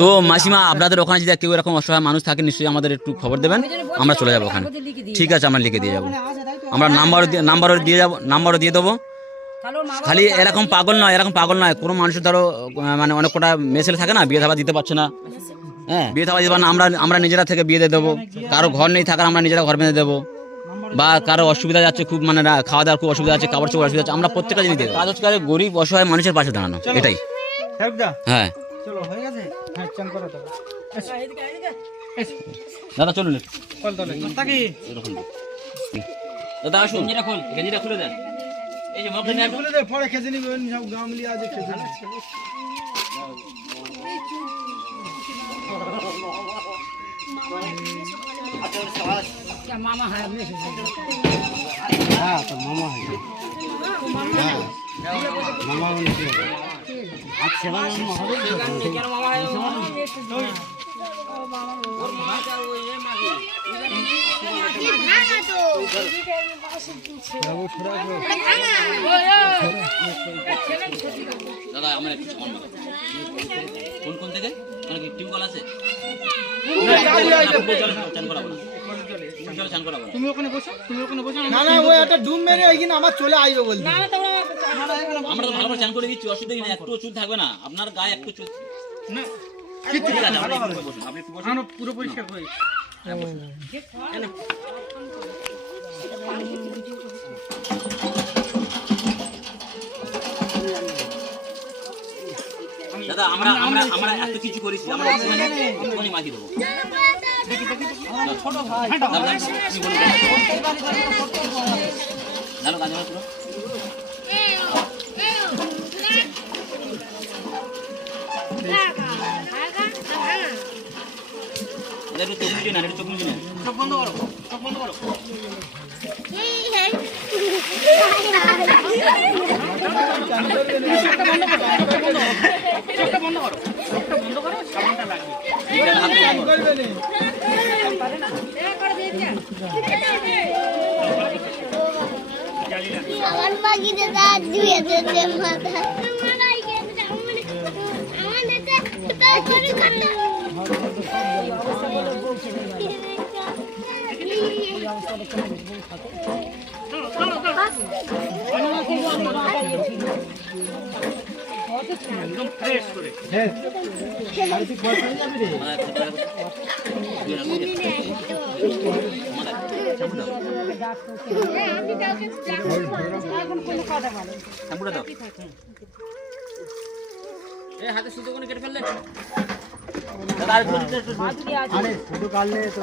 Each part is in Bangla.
তো মাসিমা আপনাদের ওখানে যদি কেউ এরকম অসহায় মানুষ থাকে নিশ্চয়ই আমাদের একটু খবর দেবেন। আমরা চলে যাব ওখানে। ঠিক আছে আমরা লিখে দিয়ে যাব। আমরা নাম্বারও দিয়ে নাম্বারও দিয়ে যাব নাম্বারও দিয়ে দেবো। খালি এরকম পাগল নয় এরকম পাগল নয়। কোনো মানুষের ধরো মানে অনেক কটা মেসেল থাকে না বিয়ে থাবা দিতে পারছে না। হ্যাঁ বিয়ে থাবা দিতে পারে না আমরা আমরা নিজেরা থেকে বিয়ে দিয়ে দেবো। কারও ঘর নেই থাকার আমরা নিজেরা ঘর বেঁধে দেবো। বা কারও অসুবিধা যাচ্ছে খুব মানে খাওয়া দাওয়ার খুব অসুবিধা আছে কাপড় চোপড় অসুবিধা আছে আমরা প্রত্যেকটা জিনিস দেবো। কাজ হচ্ছে গরিব অসহায় মানুষের পাশে দাঁড়ানো এটাই। হ্যাঁ। চলো হয়ে গেছে? হ্যাঁ দাদা চলুন কল তলে তাকি দাদা আসুন। গেঞ্জিটা খোল গেঞ্জিটা খুলে দেন। এই যে দে পরে খেতে নিবি ওই সব গামলি আছে খেতে নিবি। হ্যাঁ তো মামা হয়। হ্যাঁ। মামা আচ্ছা মামা হবে। দাদা আমার একটু কোন কোন থেকে? মানে কি টিম কল আছে না না তুমি ওখানে বসো তুমি ওখানে বসো না না ওই একটা ডুম মেরে ওইখানে আমার চলে আসবে বলতে আমরা তো ভালো করে চান করে দিচ্ছি অসুবিধা নেই একটু চুল থাকবে না। আপনার গায়ে একটু চুল না আপনি পুরো পরিষ্কার করি দাদা আমরা আমরা আমরা এত কিছু করেছি আমরা একটুখানি দেবো ছোট ভাই জানো কাজ পুরো একটু চোখ মুজি না একটু চোখ মুজি না সব বন্ধ করো সব বন্ধ করো চোখটা বন্ধ করো চোখটা বন্ধ করো সাবানটা লাগবে আমার পাখিতে তার ধুয়ে দিতে মাথা একদম ফ্রেশ করে হাতে সুতো করে কেটে ফেললে দাদা একটু- আরে শুধু কাটলে তো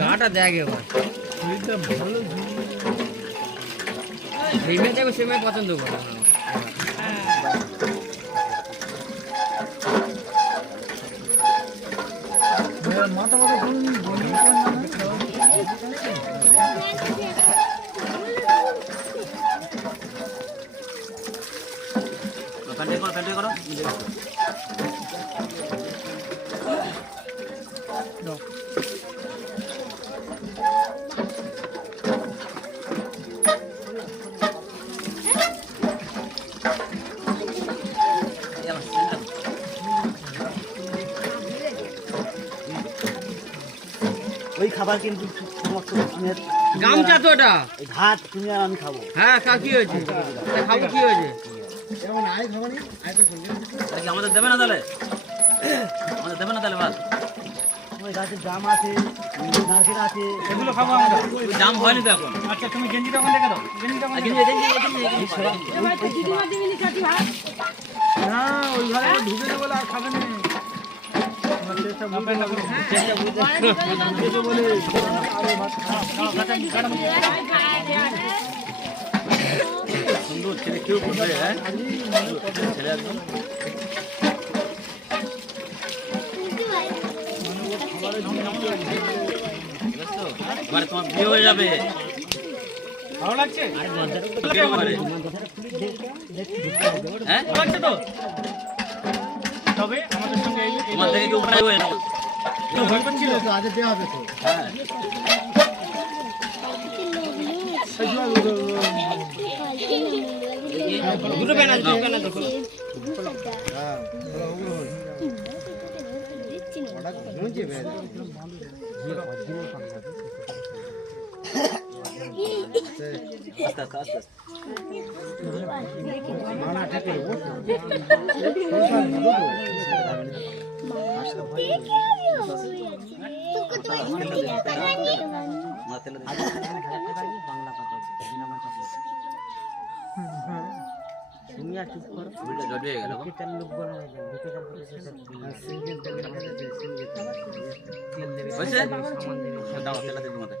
গাটা দেখে এবার ভালো মেয়ে পছন্দ করে মাথা মাথা খাবার কিন্তু গামছা তো এই ভাত তুমি আর আমি খাব। হ্যাঁ কা কি হয়েছে? খাব কি হয়েছে? আমাদের দেবে না তাহলে? আমাদের দেবে না তাহলে ভাত? ওই গাছের জাম আছে এগুলো খাব আমরা। হয়নি তো এখন। আচ্ছা তুমি গেঞ্জিটা ওখানে রেখে দাও। গেঞ্জিটা। না ওই ঘরে ঢুকে বলে আর খাবে না। সুন্দর ছেলে কেউ করবে হ্যাঁ ছেলে একদম বুঝছ? তোমার বিয়ে হয়ে যাবে ভালো লাগছে হ্যাঁ ভালো লাগছে তো তবে আমাদের সঙ্গে এই- এই- তোমার থেকে কেউ ভাই হয়ে যাবে কেউ ভয় করছিল হ্যাঁ। দুটো ব্যানার দুটো ব্যানার আস্তে আস্তে আস্তে আস্তে। তুমি আর চুপ করো চুলটা জট হয়ে গেল গো। লোক বড় যাবে ভিতরে কাপড় সিঙ্গেল তেল তেল দেবে হয়েছে দাও তেলে দেবে মাথায়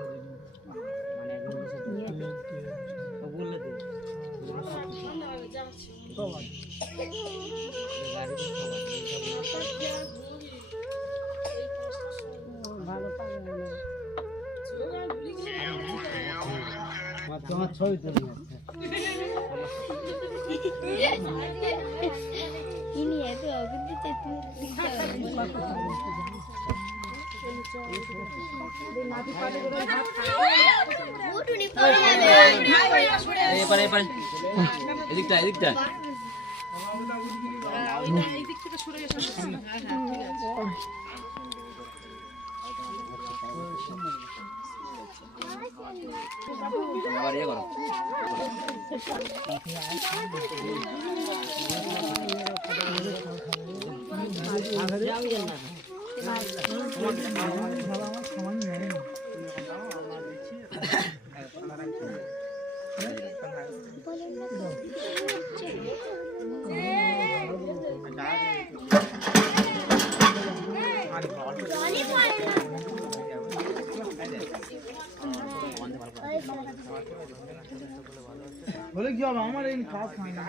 তোমার ছবি তুলি ইনি এপারে এপারে। এদিকটা এদিকটা। আবার ইয়ে করো। জলই বলে কি হবে? আমার এই কাজ না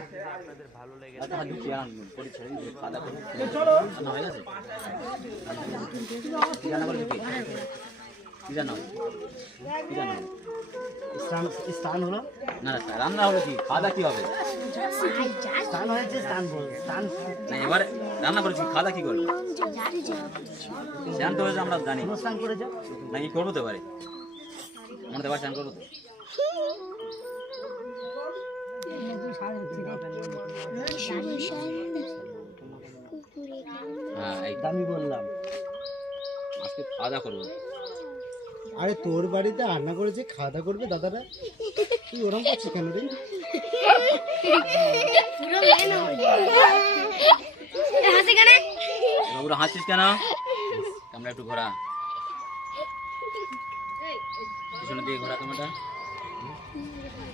স্থান হলো না। রান্না হবে কি খাওয়া কি হবে এবারে রান্না করেছি খাওয়া কি করবে স্নান আমরা জানি। স্থান করেছে না কি করব তো এবারে আমরা তো স্নান করব তো আমি বললাম। আজকে খাওয়া দাওয়া করব। আরে তোর বাড়িতে রান্না করেছে খাওয়া দাওয়া করবে দাদারা? তুই ওরম করছিস কেন রে? বাবুরা হাসছিস কেন? আমরা একটু ঘোরা। পিছনের দিকে ঘোরা তোমরা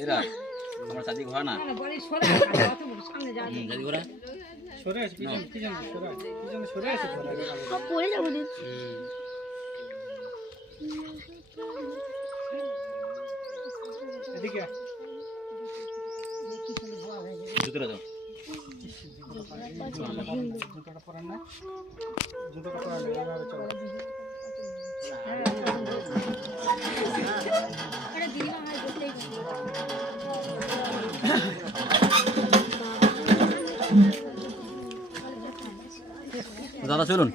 এরা, আমরা আমরা ঘোরা এদিকে এভাবে চলো দাদা চলুন।